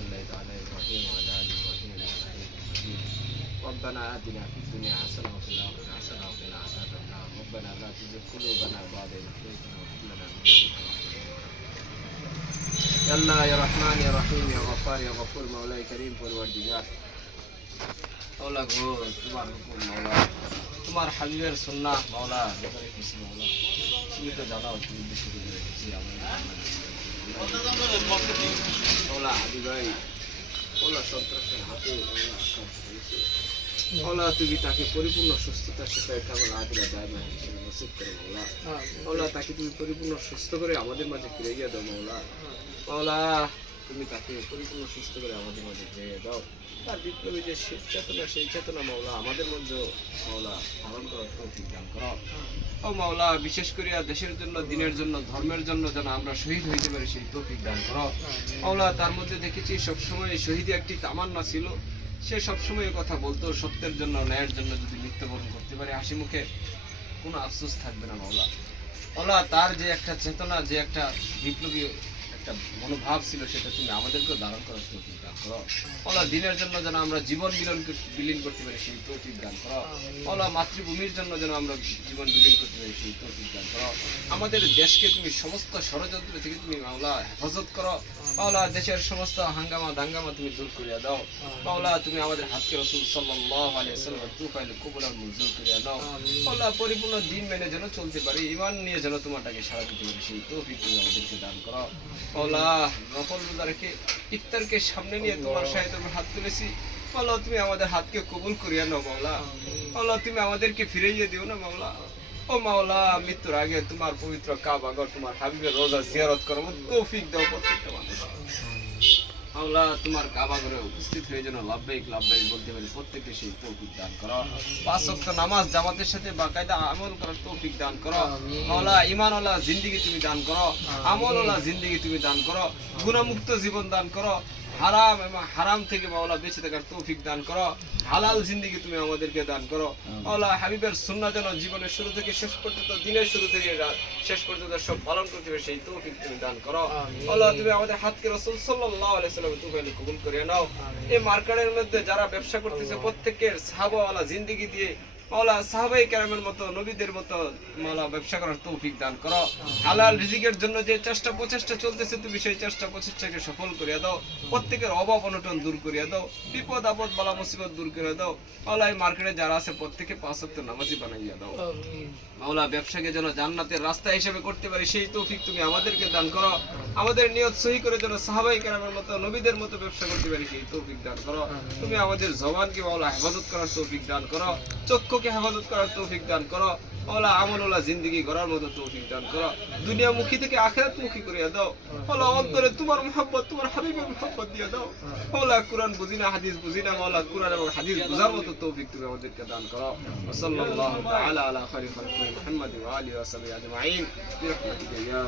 صليت على إبراهيم وعلى آل إبراهيم إنك حميد مجيد ربنا آتنا في الدنيا حسنة وفي الآخرة حسنة وقنا عذاب النار ربنا لا تزغ قلوبنا بعد إذ هديتنا وهب لنا من لدنك رحمة يا الله يا رحمن يا رحيم يا غفار يا غفور مولاي كريم পরওয়ারদিগার মাওলা গো তোমার হুকুম মাওলা তোমার হাবিবের সুন্নাহ মাওলা ব্যাপারে কিছু মাওলা তুমি তো জানাও তুমি বেশি করে রেখেছি আমি হাবিব ভাই মাওলা সন্ত্রাসের হাতে মাওলা আঘাত হয়েছে মাওলা তুমি তাকে পরিপূর্ণ সুস্থতার সাথে কেমন আদিলা যায় না হিসেবে নসিব করো মাওলা মাওলা তাকে তুমি পরিপূর্ণ সুস্থ করে আমাদের মাঝে ফিরে গিয়ে দাও মাওলা মাওলা তুমি তাকে পরিপূর্ণ সুস্থ করে আমাদের মাঝে ফিরে দাও। তার বিপ্লবী যে চেতনা সেই চেতনা মাওলা আমাদের মধ্যে মাওলা পালন করার তৌফিক দান করো। ও মাওলা বিশেষ করিয়া দেশের জন্য দিনের জন্য ধর্মের জন্য যেন আমরা শহীদ হইতে পারি সেই তৌফিক দান করো। মাওলা তার মধ্যে দেখেছি সবসময় শহীদে একটি তামান্না ছিল। সে সবসময় কথা বলতো সত্যের জন্য ন্যায়ের জন্য যদি মৃত্যুবরণ করতে পারে হাসি মুখে কোনো আফসোস থাকবে না মাওলা। মাওলা তার যে একটা চেতনা যে একটা বিপ্লবী একটা মনোভাব ছিল, সেটা তুমি আমাদেরকেও ধারণ করার তৌফিক দান করো। অলা দিনের জন্য যেন আমরা জীবন বিলন বিলীন করতে পারি, সেই তৌফিক দান করো। অলা মাতৃভূমির জন্য যেন আমরা জীবন বিলীন করতে পারি, সেই আমাদের দেশকে তুমি সমস্ত ষড়যন্ত্র থেকে তুমি মাওলা হেফাজত করো। মাওলা দেশের সমস্ত হাঙ্গামা দাঙ্গামা তুমি দূর করিয়া দাও। মাওলা তুমি আমাদের হাতকে রসুল সাল্লাল্লাহু আলাইহি ওয়াসাল্লাম তুফাইল কবুল আর মঞ্জুর করিয়া দাও। মাওলা পরিপূর্ণ দিন মেনে যেন চলতে পারি ঈমান নিয়ে যেন তোমারটাকে সারা দিতে পারি সেই তৌফিক তুমি আমাদেরকে দান করো। মাওলা নফল রোজা রেখে ইফতারকে সামনে নিয়ে তোমার সাহিত্য হাত তুলেছি। মাওলা তুমি আমাদের হাতকে কবুল করিয়া নাও মাওলা। মাওলা তুমি আমাদেরকে ফিরিয়ে দিও না মাওলা। ও মাওলা মৃত্যুর আগে তোমার পবিত্র তোমার হাবিবের রোজা জিয়ারত করো তৌফিক দাও প্রত্যেকটা মানুষ মাওলা তোমার কাবা ঘরে উপস্থিত হয়ে যেন লাভবাহিক লাভবাহিক বলতে পারি প্রত্যেককে সেই তৌফিক দান করো। পাঁচ ওয়াক্ত নামাজ জামাতের সাথে বাকায়দা আমল করার তৌফিক দান করো। মাওলা ইমানওয়ালা জিন্দিগি তুমি দান করো। আমলওয়ালা জিন্দিগি তুমি দান করো। গুণামুক্ত জীবন দান করো। হারাম এবং হারাম থেকে মাওলা বেঁচে থাকার তৌফিক দান করো। হালাল জিন্দিগি তুমি আমাদেরকে দান করো। মাওলা হাবিবের সুন্না যেন জীবনের শুরু থেকে শেষ পর্যন্ত দিনের শুরু থেকে শেষ পর্যন্ত সব পালন করতে হবে সেই তৌফিক তুমি দান করো। মাওলা তুমি আমাদের হাতকে রসুল সাল্লাল্লাহু আলাইহি সাল্লাম তুমি কবুল করে নাও। এই মার্কেটের মধ্যে যারা ব্যবসা করতেছে প্রত্যেকের সাহাবাওয়ালা জিন্দিগি দিয়ে মাওলা সাহাবাই কেরামের মতো নবীদের মতো মাওলা ব্যবসা করার তৌফিক দান করো। হালাল রিজিকের জন্য যে চেষ্টা প্রচেষ্টা চলতেছে তুমি সেই চেষ্টা প্রচেষ্টাকে সফল করিয়া দাও। প্রত্যেকের অভাব অনটন দূর করিয়া দাও। বিপদ আপদ বালা মুসিবত দূর করে দাও। মাওলা এই মার্কেটে যারা আছে প্রত্যেকে পাঁচ ওয়াক্ত নামাজি বানাইয়া দাও। মাওলা ব্যবসাকে যেন জান্নাতের রাস্তা হিসেবে করতে পারি সেই তৌফিক তুমি আমাদেরকে দান করো। আমাদের নিয়ত সহি করে যেন সাহাবাই কেরামের মতো নবীদের মতো ব্যবসা করতে পারি সেই তৌফিক দান করো। তুমি আমাদের জবানকে মাওলা হেফাজত করার তৌফিক দান করো। চক্ষুকে হেফাজত করার তৌফিক দান করো। মাওলা আমলওয়ালা জিন্দগি গড়ার মতো তৌফিক দান করো। দুনিয়ামুখী থেকে আখেরাত মুখী করিয়া দাও। মাওলা অন্তরে তোমার মোহাব্বত, তোমার হাবিবের মোহাব্বত দিয়ে দাও। মাওলা কোরআন বুঝি না, হাদিস বুঝি না মাওলা কোরআন এবং হাদিস বুঝার মতো তৌফিক তুমি আমাদেরকে দান করো। ওসল্লাল্লাহু তাআলা আলা খায়রি খালকি মুহাম্মদ ওয়া আলিহি ওয়া সাহবিহি আজমাইন। বিরহমাতিকা ইয়া।